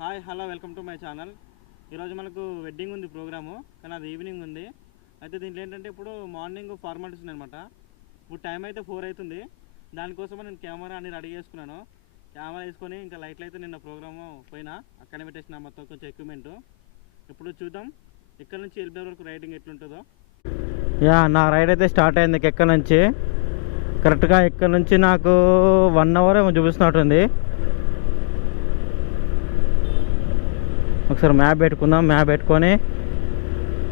Hi hello welcome to my channel. ఈరోజు మనకు wedding ఉంది ప్రోగ్రాము, కానీ అది ఈవినింగ్ ఉంది. అయితే దీంట్లో ఏంటంటే ఇప్పుడు మార్నింగ్ ఫార్మాలిటీస్ ఉన్నాయన్నమాట. ఇప్పుడు టైం అయితే 4 అవుతుంది. దానికోసం నేను కెమెరా అన్ని రెడీ చేసుకున్నాను. కెమెరా వేసుకొని ఇంకా లైట్లు అయితే నిన్న ప్రోగ్రాము పోయినా అక్కడనే పెట్టేసిన మొత్తం కొంచెం ఎక్విప్మెంటు. ఇప్పుడు చూద్దాం ఇక్కడ నుంచి ఎల్బీ వరకు రైడింగ్ ఎట్లుంటుందో. నా రైడ్ అయితే స్టార్ట్ అయింది ఎక్కడ నుంచి. కరెక్ట్గా ఇక్కడ నుంచి నాకు 1 అవర్ ఏమో చూపిస్తున్నట్టుంది. ఒకసారి మ్యాప్ పెట్టుకుందాం, మ్యాప్ పెట్టుకొని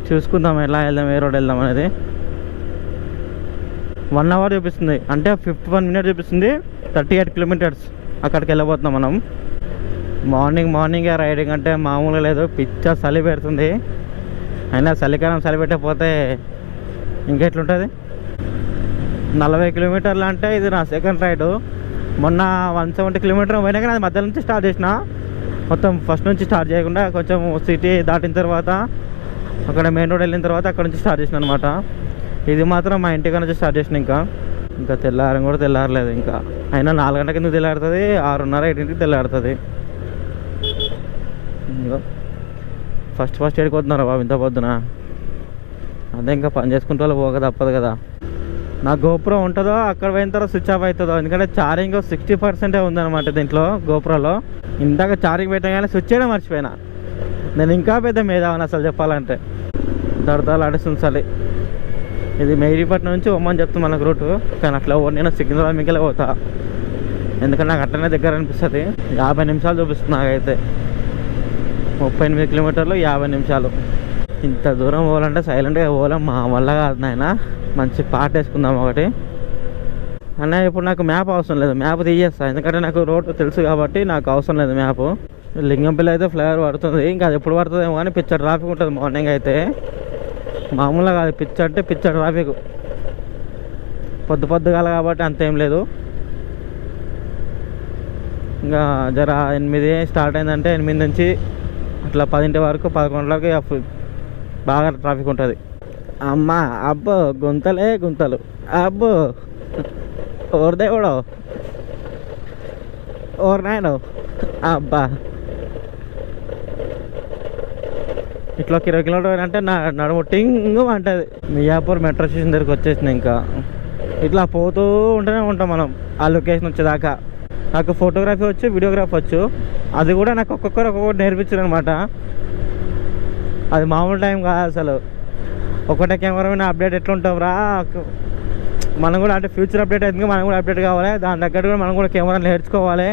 చూసుకుందాం ఎలా వెళ్దాం, ఏ రోడ్ వెళ్దాం అనేది. 1 అవర్ చూపిస్తుంది, అంటే 51 మినిట్స్ చూపిస్తుంది. 38 కిలోమీటర్స్ అక్కడికి వెళ్ళబోతున్నాం మనం. మార్నింగ్ రైడింగ్ అంటే మామూలుగా లేదు, పిచ్చ చలి పెడుతుంది. అయినా చలికాలం చలి పెట్టకపోతే ఇంకెట్లుంటుంది. 40 కిలోమీటర్లు అంటే ఇది నా సెకండ్ రైడు. మొన్న 170 కిలోమీటర్ పోయినా కానీ అది మధ్య నుంచి స్టార్ట్ చేసిన. మొత్తం ఫస్ట్ నుంచి స్టార్ట్ చేయకుండా కొంచెం సిటీ దాటిన తర్వాత అక్కడ మెయిన్ రోడ్ వెళ్ళిన తర్వాత అక్కడ నుంచి స్టార్ట్ చేసిన అనమాట. ఇది మాత్రం మా ఇంటికి నుంచి స్టార్ట్ చేసిన. ఇంకా తెల్లారం కూడా తెల్లారలేదు. ఇంకా అయినా 4 గంటల కింద తెల్లారుతుంది, 6:30 7కి తెల్లారుతుంది. ఫస్ట్ ఎడుకొస్తున్నారా బాబు ఇంత పొద్దున? అదే ఇంకా పని చేసుకుంటే వాళ్ళు పోక తప్పదు కదా. నా గోప్రో ఉంటుందో అక్కడ పోయిన తర్వాత స్విచ్ ఆఫ్ అవుతుందో, ఎందుకంటే ఛార్జింగ్ 60% ఉందన్నమాట దీంట్లో గోప్రోలో. ఇందాక ఛార్జింగ్ పెట్టగానే స్విచ్ చేయడం మర్చిపోయినా. నేను ఇంకా పెద్ద మేధావని అసలు చెప్పాలంటే. దడదాలు అడుస్తుంది చలి. ఇది మెహదీపట్నం నుంచి ఒమ్మని చెప్తాను మనకు రూటు, కానీ అట్లా నేను సికింద్రాబాద్ మిగిలే పోతా, ఎందుకంటే నాకు అట్లనే దగ్గర అనిపిస్తుంది. 50 నిమిషాలు చూపిస్తుంది నాకైతే. 38 కిలోమీటర్లు 50 నిమిషాలు. ఇంత దూరం పోవాలంటే సైలెంట్గా పోవాలా, మా వల్ల కాదు నాయన. మంచి పాట వేసుకుందాం ఒకటి అన్న. ఇప్పుడు నాకు మ్యాప్ అవసరం లేదు, మ్యాప్ తీయేస్తా, ఎందుకంటే నాకు రోడ్ తెలుసు కాబట్టి నాకు అవసరం లేదు మ్యాప్. లింగంపల్లి అయితే ఫ్లైఓవర్ పడుతుంది, ఇంకా అది ఎప్పుడు పడుతుందేమో కానీ పిచ్చ ట్రాఫిక్ ఉంటుంది మార్నింగ్ అయితే. మామూలుగా కాదు, పిచ్చ అంటే పిచ్చ ట్రాఫిక్. పొద్దుగాల కాబట్టి అంతేం లేదు. ఇంకా జర 8 స్టార్ట్ అయిందంటే 8 నుంచి అట్లా 10 వరకు 11 బాగా ట్రాఫిక్ ఉంటుంది. అమ్మా అబ్బో గుంతలు అబ్బో ఓర్దే కూడా ఓర్ నాయన అబ్బా. ఇట్లా 20 కిలోమీటర్ అంటే నడుము టింగ్ అంటుంది. మియాపూర్ మెట్రో స్టేషన్ దగ్గరికి వచ్చేసింది. ఇంకా ఇట్లా పోతూ ఉంటూనే ఉంటాం మనం ఆ లొకేషన్ వచ్చేదాకా. నాకు ఫోటోగ్రఫీ వచ్చు, వీడియోగ్రఫీ వచ్చు. అది కూడా నాకు ఒక్కొక్కటి నేర్పించారు అనమాట. అది మామూలు టైం కాదు అసలు. ఒకటే కెమెరా మీద అప్డేట్ ఎట్లుంటాం రా, మనం కూడా అంటే ఫ్యూచర్ అప్డేట్ అవుతుంది, మనం కూడా అప్డేట్ కావాలి. దాని తగ్గట్టు కూడా మనం కూడా కెమెరా నేర్చుకోవాలి.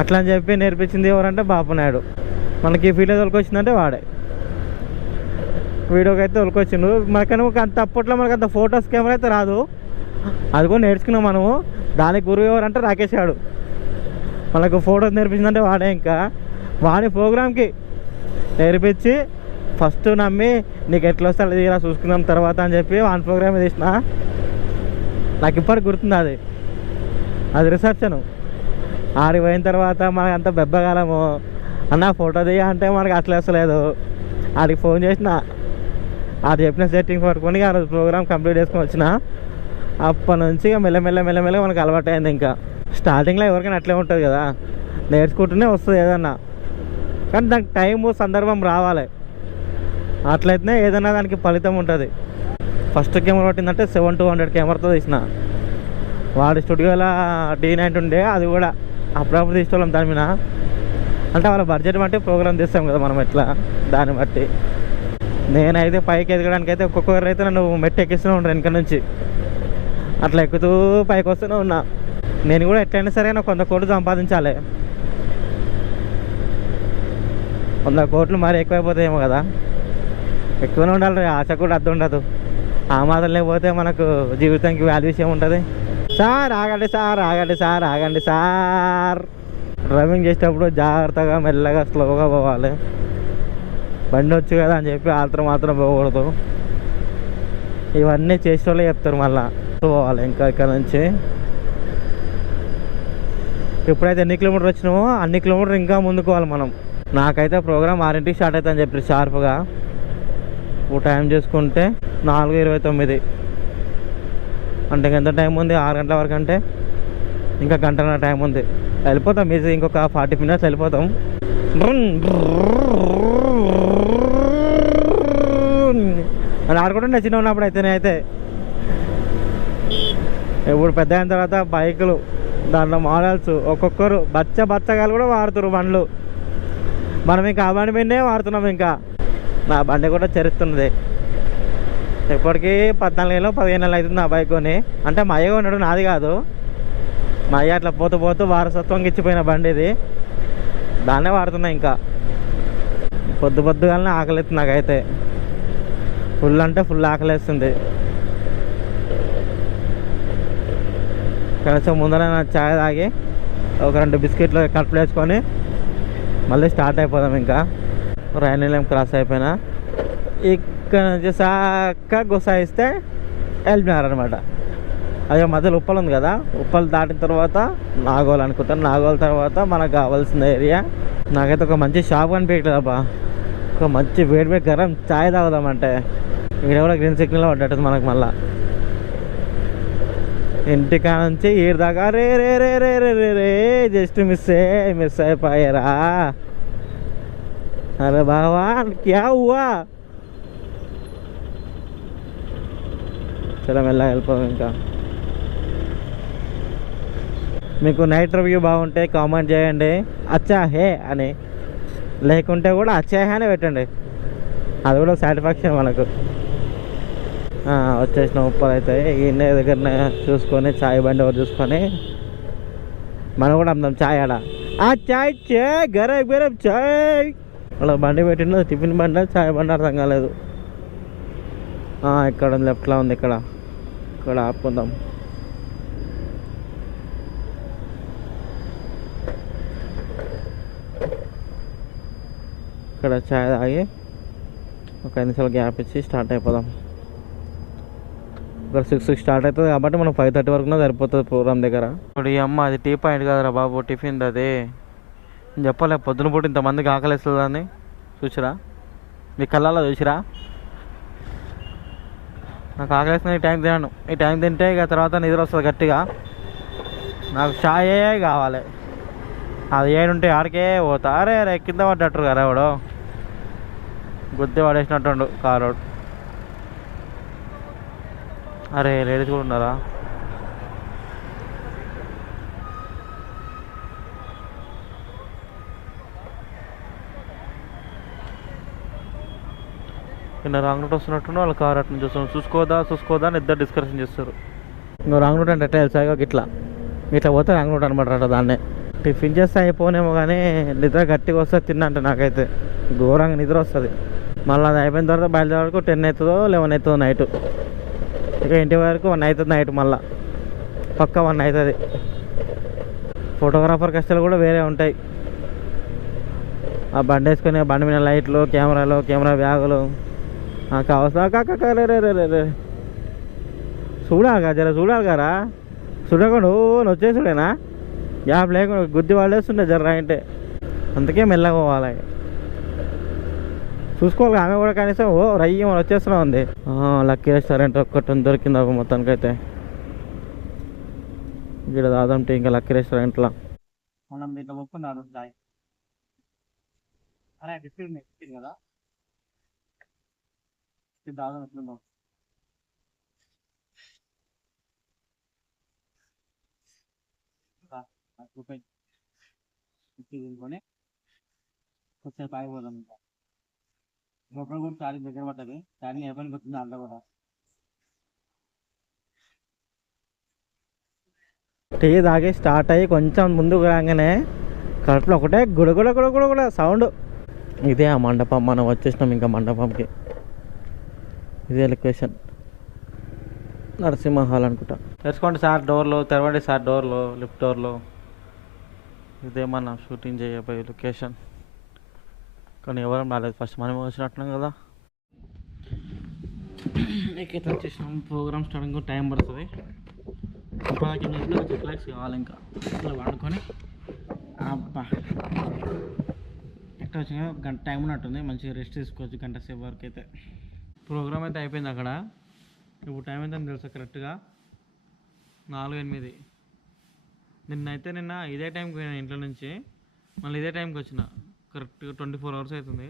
అట్లా అని చెప్పి నేర్పించింది ఎవరంటే బాపు నాయుడు. మనకి ఫీల్డ్ తొలకొచ్చిందంటే వాడే. వీడియోకి అయితే తొలకొచ్చిండు. మనకని అంత అప్పట్లో మనకు అంత ఫొటోస్ కెమెరా అయితే రాదు, అది కూడా నేర్చుకున్నాం మనము. దానికి గురువు ఎవరంటే రాకేష్ గారు. మనకు ఫొటోస్ నేర్పించిందంటే వాడే. ఇంకా వాడి ప్రోగ్రామ్కి నేర్పించి ఫస్ట్ నమ్మి నీకు ఎట్లా వస్తే అది తీరా చూసుకుందాం తర్వాత అని చెప్పి వాన్ ప్రోగ్రామ్ తీసిన. నాకు ఇప్పటికి గుర్తుంది అది రిసెప్షను. ఆడికి పోయిన తర్వాత మనకు అంత బెబ్బగాలము. అన్న ఫోటో తీయ అంటే మనకు అట్లా వస్తలేదు. ఆడికి ఫోన్ చేసిన, ఆడు చెప్పిన సెట్టింగ్ పట్టుకొని ఆ రోజు ప్రోగ్రామ్ కంప్లీట్ చేసుకొని వచ్చిన. అప్పటి నుంచి ఇక మెల్లమెల్ల మనకు అలవాటు అయింది. ఇంకా స్టార్టింగ్లో ఎవరికైనా అట్లే ఉంటుంది కదా, నేర్చుకుంటూనే వస్తుంది ఏదన్నా, కానీ దానికి టైము సందర్భం రావాలి. అట్లయితేనే ఏదైనా దానికి ఫలితం ఉంటుంది. ఫస్ట్ కెమెరా పట్టిందంటే 7-200 కెమెరాతో తీసిన. వాడి స్టూడియోలో D90 ఉండే, అది కూడా అప్పుడప్పుడు తీసుకోవాలి దాని మీద. అంటే వాళ్ళ బడ్జెట్ బట్టి ప్రోగ్రామ్ తీస్తాం కదా మనం, ఎట్లా దాన్ని బట్టి. నేనైతే పైకి ఎదగడానికి అయితే ఒక్కొక్కరు అయితే నన్ను మెట్టు ఎక్కిస్తూనే ఉంటాను వెనక నుంచి. అట్లా ఎక్కుతూ పైకి వస్తూనే ఉన్నా. నేను కూడా ఎట్లయినా సరే నాకు 100 కోట్లు సంపాదించాలి. 100 కోట్లు మరి ఎక్కువైపోతాయేమో కదా. ఎక్కువనే ఉండాలి, ఆశ కూడా అర్థం ఉండదు. ఆ మాత్రం లేకపోతే మనకు జీవితానికి వాల్యూస్ ఏముంటుంది. సార్ ఆగండి సార్. డ్రైవింగ్ చేసేటప్పుడు జాగ్రత్తగా మెల్లగా స్లోగా పోవాలి. బండి వచ్చు కదా అని చెప్పి మాత్రం పోకూడదు. ఇవన్నీ చేసే వాళ్ళే చెప్తారు. మళ్ళీ పోవాలి ఇంకా ఇక్కడ నుంచి. ఎప్పుడైతే ఎన్ని కిలోమీటర్లు వచ్చినామో అన్ని కిలోమీటర్లు ఇంకా ముందుకోవాలి మనం. నాకైతే ప్రోగ్రామ్ 6కి స్టార్ట్ అవుతుందని చెప్పి షార్ప్గా. ఇప్పుడు టైం చూసుకుంటే 4:29. అంటే ఎంత టైం ఉంది? 6 గంటల వరకు అంటే ఇంకా 1 గంట టైం ఉంది. వెళ్ళిపోతాం ఈజీ, ఇంకొక 40 మినిట్స్ వెళ్ళిపోతాం. అని ఆడుకుంటుండే చిన్న ఉన్నప్పుడు అయితే నేనైతే. ఇప్పుడు పెద్ద అయిన తర్వాత బైకులు, దాంట్లో మోడల్స్, ఒక్కొక్కరు బచ్చగాలు కూడా వాడుతున్నారు బండ్లు. మనం ఇంకా ఆ బండి మీదే వాడుతున్నాం. ఇంకా నా బండి కూడా చరిత్రున్నది. ఇప్పటికీ 14 ఏళ్ళు 15 ఏళ్ళు అవుతుంది ఆ బైక్ కొని. అంటే మా అయ్య ఉన్నాడు, నాది కాదు. మా అయ్య అట్లా పోతూ పోతూ వారసత్వంగా ఇచ్చిపోయిన బండి ఇది. దాన్నే వాడుతున్నా. ఇంకా పొద్దుగానే ఆకలిస్తుంది నాకైతే. ఫుల్ అంటే ఫుల్ ఆకలిస్తుంది. కనీసం ముందర చాయ్ తాగి ఒక 2 బిస్కెట్లు కడుపులో వేసుకొని మళ్ళీ స్టార్ట్ అయిపోదాం. ఇంకా రైల్వే క్రాస్ అయిపోయినా ఇక్కడ నుంచి సాక్క గుసాయిస్తే వెళ్ళిపోయినారు అనమాట. అదే మధ్యలో ఉప్పల్ ఉంది కదా, ఉప్పల్ దాటిన తర్వాత నాగోల్ అనుకుంటాను. నాగోల్ తర్వాత మనకు కావాల్సిన ఏరియా. నాకైతే ఒక మంచి షాప్ కనిపించలేదు అబ్బా. ఒక మంచి వేడి గరం చాయ్ తాగుదామంటే ఇక్కడ కూడా గ్రీన్ సిగ్నల్ పడ్డట్టు మనకు. మళ్ళా ఇంటికా నుంచి ఈడు దాకా రే రే రే రే రే రే రే జస్ట్ మిస్ అయిపోయారా. అరే బావా క్యా హువా. చాలా మెల్లగా వెళ్ళిపోదాం. ఇంకా మీకు నైట్ రివ్యూ బాగుంటే కామెంట్ చేయండి అచ్చా హే అని, లేకుంటే కూడా అచ్చా హే అని పెట్టండి. అది కూడా సాటిస్ఫాక్షన్ మనకు. వచ్చేసిన ఉప్పలు అయితే ఈయన దగ్గర చూసుకొని చాయ్ బండి ఒకటి చూసుకొని మనం కూడా అమ్దాం చాయ్. ఆడ చాయ్ గరం గరం చాయ్ అలా బండి పెట్టిండు. టిఫిన్ బండి చాయ్ బండి అర్థం కాలేదు. ఇక్కడ లెఫ్ట్లో ఉంది. ఇక్కడ ఆపుకుందాం. ఇక్కడ చాయ్ తాగి ఒక 5 నిమిషాలు గ్యాప్ ఇచ్చి స్టార్ట్ అయిపోదాం. ఇక్కడ 6కి స్టార్ట్ అవుతుంది కాబట్టి మనం 5:30 వరకు సరిపోతుంది ప్రోగ్రామ్ దగ్గర. ఇప్పుడు ఈ అమ్మ అది టీ పాయింట్ కదరా బాబు, టిఫిన్ అది చెప్పలే. పొద్దున పూట ఇంతమందికి ఆకలిస్తుందని చూసిరా, మీ కళ్ళల్లో చూసిరా. నాకు ఆకలిస్తుంది. ఈ టైం తినాను. ఈ టైం తింటే ఇక తర్వాత నిద్ర వస్తుంది గట్టిగా. నాకు చాయే కావాలి. అది ఏడుంటే ఆడికే పోతా. అరే కింద పడ్డట్టు కదా వాడు, గుద్ది పడేసినట్టుండు కారోడు. అరే లేడీస్ కూడా ఉన్నారా. నిన్న రాంగ్ రూట్ వస్తున్నట్టు వాళ్ళు కార్ అట్లా చూస్తున్నాం. చూసుకోదా అని ఇద్దరు డిస్కషన్ చేస్తారు. ఇంకా రాంగ్ రూట్ అంటే తెలుసా, ఇట్లా పోతే రాంగ్ రూట్ అనమాట. దాన్నే టిఫిన్ చేస్తే అయిపోనేమో కానీ నిద్ర గట్టిగా వస్తుంది. తిన్నంటే నాకైతే ఘోరంగా నిద్ర వస్తుంది. మళ్ళీ అది అయిపోయిన తర్వాత బయలుదేరే వరకు 10 అవుతుందో 11 అవుతుందో నైట్. ఇక ఇంటి వరకు 1 అవుతుంది నైట్. మళ్ళీ పక్క 1 అవుతుంది. ఫోటోగ్రాఫర్ కష్టాలు కూడా వేరే ఉంటాయి. ఆ బండి వేసుకొని బండి మీద లైట్లు, కెమెరా బ్యాగులు కావస్తా చూడాలి గారా. చూడకుండా వచ్చేసుడేనా, గ్యాప్ లేకుండా గుద్ది వాళ్ళేస్తుండే జర్ర అంటే. అందుకే మెల్లగా పోవాలి. చూసుకోవాలి ఆమె కూడా కనీసం రయ్యి మనం వచ్చేస్తున్నా ఉంది. లక్కీ రెస్టారెంట్ ఒక్కటి దొరికింది ఒక మొత్తానికైతే. ఇక్కడ దాదాపు ఇంకా లక్కీ రెస్టారెంట్లో మనం దీంట్లో ఒప్పుకున్నారు కదా. దాదాపు ఎట్లుందాం తీసుకొని కొంచెం పాయిపోదాం. ఇంకా లోపల కూడా ఛార్జింగ్ దగ్గర పడ్డది. ఛార్జింగ్ ఏ పనికి వచ్చింది అంతా కూడా. టీ తాగి స్టార్ట్ అయ్యి కొంచెం ముందుకు రాగానే కడుపులో ఒకటే గుడగుడ సౌండ్. ఇదే ఆ మండపం. మనం వచ్చేసినాం ఇంకా మండపంకి. ఇదే లొకేషన్, నరసింహ హాల్ అనుకుంటా. తెరుచుకోండి సార్ డోర్లు, తెరవండి సార్ డోర్లు, లిఫ్ట్ డోర్లు. ఇదే మనం షూటింగ్ చేయబోయే లొకేషన్. కానీ ఎవరం రాలేదు, ఫస్ట్ మనమే వచ్చినట్టున్నాం కదా. ఇట్లా వచ్చేసినాం. ప్రోగ్రామ్ స్టార్టింగ్ టైం పడుతుంది. అప్పటికి కొంచెం రిలాక్స్ కావాలి. ఇంకా ఇట్లా వండుకొని అబ్బా ఎక్కడ వచ్చినా ఒక గంట టైం ఉన్నట్టుంది. మంచిగా రెస్ట్ తీసుకోవచ్చు గంట సేపు వరకు అయితే. ప్రోగ్రామ్ అయితే అయిపోయింది అక్కడ. ఇప్పుడు టైం అయితే తెలుసా కరెక్ట్గా 4:08. నిన్న ఇదే టైంకి పోయినా ఇంట్లో నుంచి, మళ్ళీ ఇదే టైంకి వచ్చిన. కరెక్ట్గా 24 hours అవుతుంది.